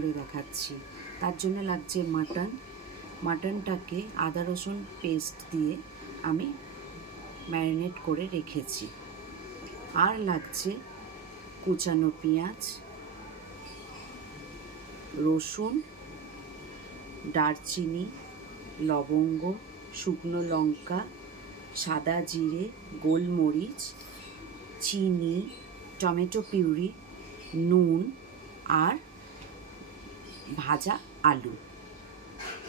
করে দেখাচ্ছি। তার জন্য লাগছে মাটন। মাটনটাকে আদা রসুন পেস্ট দিয়ে আমি ম্যারিনেট করে রেখেছি। আর লাগছে কুচানো পেঁয়াজ, রসুন, দারচিনি, লবঙ্গ, শুকনো লঙ্কা, সাদা জিরে, গোলমরিচ, চিনি, টমেটো পিউরি, নুন আর ভাজা আলু।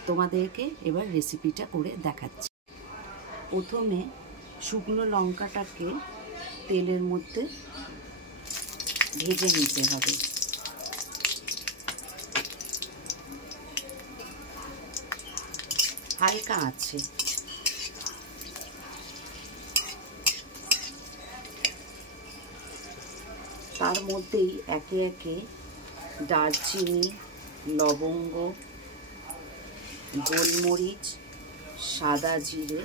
তোমাদেরকে এবার রেসিপিটা করে দেখাচ্ছি। প্রথমে শুকনো লঙ্কাটাকে তেলের মধ্যে ভেজে নিতে হবে। হালকা আছে। তার মধ্যেই একে একে দারচিনি, লবঙ্গ, গোলমরিচ, সাদা জিরে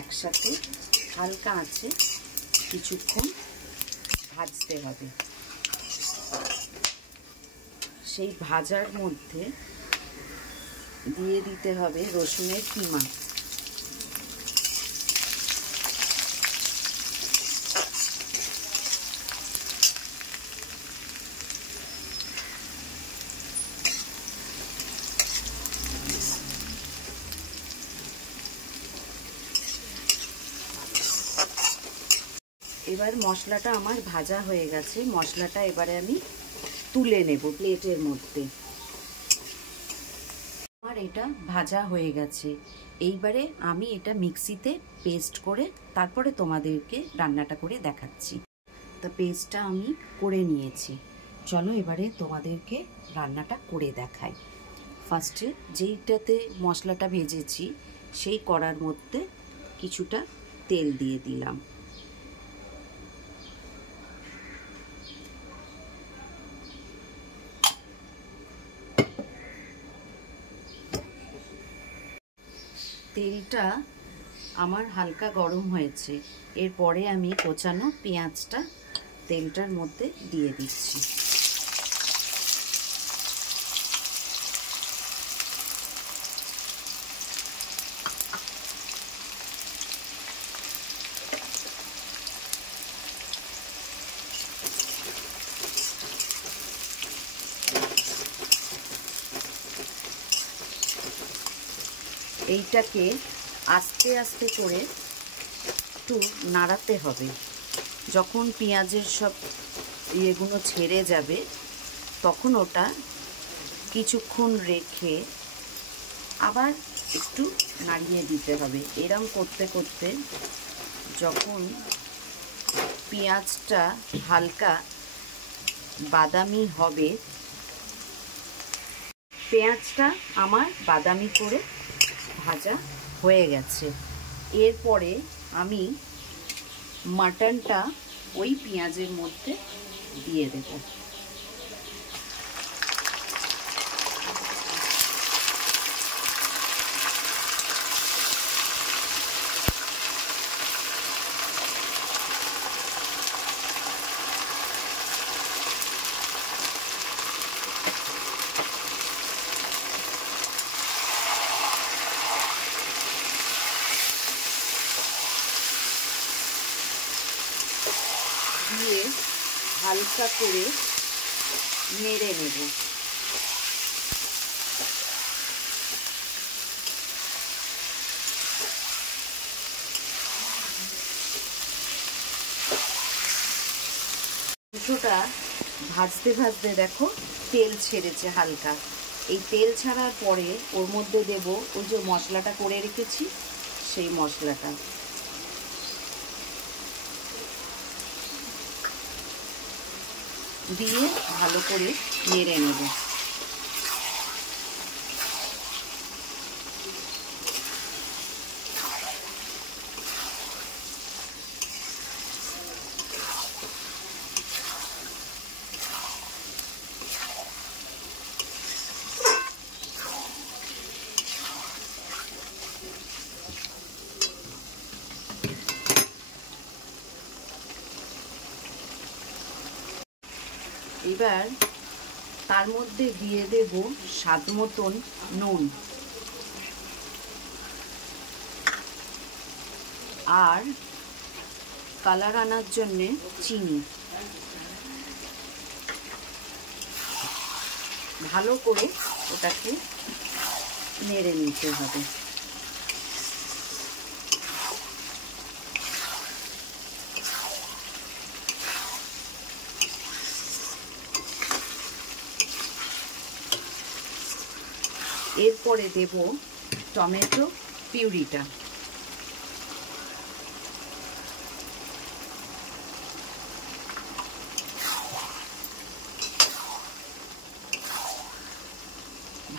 একসাথে হালকা আছে কিছুক্ষণ ভাজতে হবে। সেই ভাজার মধ্যে দিয়ে দিতে হবে রসুনের কিমা। এবার মশলাটা আমার ভাজা হয়ে গেছে। মশলাটা এবারে আমি তুলে নেব প্লেটের মধ্যে। আমার এটা ভাজা হয়ে গেছে। এইবারে আমি এটা মিক্সিতে পেস্ট করে তারপরে তোমাদেরকে রান্নাটা করে দেখাচ্ছি। তা পেস্টটা আমি করে নিয়েছি। চলো এবারে তোমাদেরকে রান্নাটা করে দেখাই। ফার্স্টে যেইটাতে মশলাটা ভেজেছি সেই কড়ার মধ্যে কিছুটা তেল দিয়ে দিলাম। তেলটা আমার হালকা গরম হয়েছে। এরপরে আমি কোচানো পেঁয়াজটা তেলটার মধ্যে দিয়ে দিচ্ছি। এইটাকে আস্তে আস্তে করে একটু নাড়াতে হবে। যখন পেঁয়াজের সব ইয়েগুলো ছেড়ে যাবে তখন ওটা কিছুক্ষণ রেখে আবার একটু নাড়িয়ে দিতে হবে। এরম করতে করতে যখন পেঁয়াজটা হালকা বাদামি হবে, পেঁয়াজটা আমার বাদামি করে ভাজা হয়ে গেছে। এরপরে আমি মাটনটা ওই পেঁয়াজের মধ্যে দিয়ে দেব। দিয়ে হালকা করে নেড়ে নেব। মাংসটা ভাজতে ভাজতে দেখো তেল ছেড়েছে হালকা। এই তেল ছাড়ার পরে ওর মধ্যে দেব ওই যে মশলাটা করে রেখেছি সেই মশলাটা। দিয়ে ভালো করে নেড়ে নেব। এবার তার মধ্যে দিয়ে দেব স্বাদ মতন নুন আর কালার আনার জন্য চিনি। ভালো করে ওটাকে নেড়ে নিতে হবে। এরপরে দেব টমেটো পিউরিটা।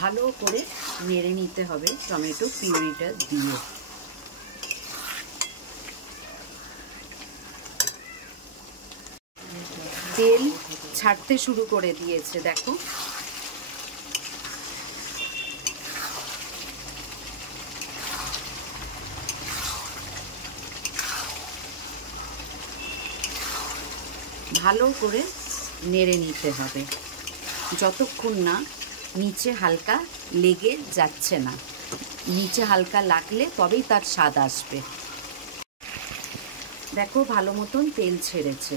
ভালো করে নেড়ে নিতে হবে টমেটো পিউরিটা দিয়ে। তেল ছাড়তে শুরু করে দিয়েছে, দেখো। ভালো করে নেড়ে নিতে হবে যতক্ষণ না নিচে হালকা লেগে যাচ্ছে না। নিচে হালকা লাগলে তবেই তার স্বাদ আসবে। দেখো ভালো মতন তেল ছেড়েছে।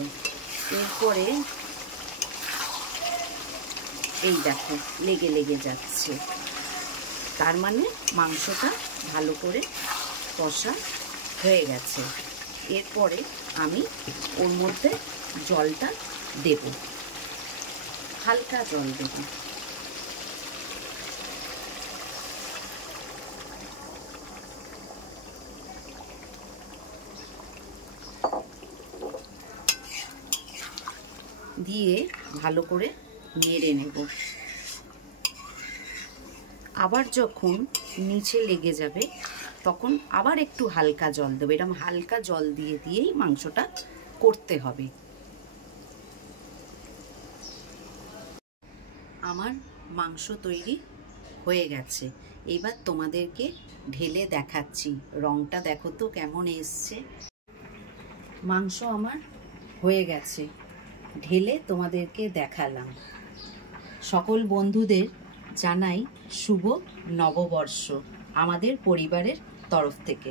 এরপরে এই দেখো লেগে লেগে যাচ্ছে, তার মানে মাংসটা ভালো করে কষা হয়ে গেছে। এরপরে আমি ওর মধ্যে জলটা দেব, হালকা জল দেব। দিয়ে ভালো করে নেড়ে নেব। আবার যখন নিচে লেগে যাবে তখন আবার একটু হালকা জল দেবো। এরকম হালকা জল দিয়ে দিয়েই মাংসটা করতে হবে। আমার মাংস তৈরি হয়ে গেছে। এবার তোমাদেরকে ঢেলে দেখাচ্ছি। রংটা দেখো তো কেমন এসছে। মাংস আমার হয়ে গেছে, ঢেলে তোমাদেরকে দেখালাম। সকল বন্ধুদের জানাই শুভ নববর্ষ আমাদের পরিবারের তরফ থেকে।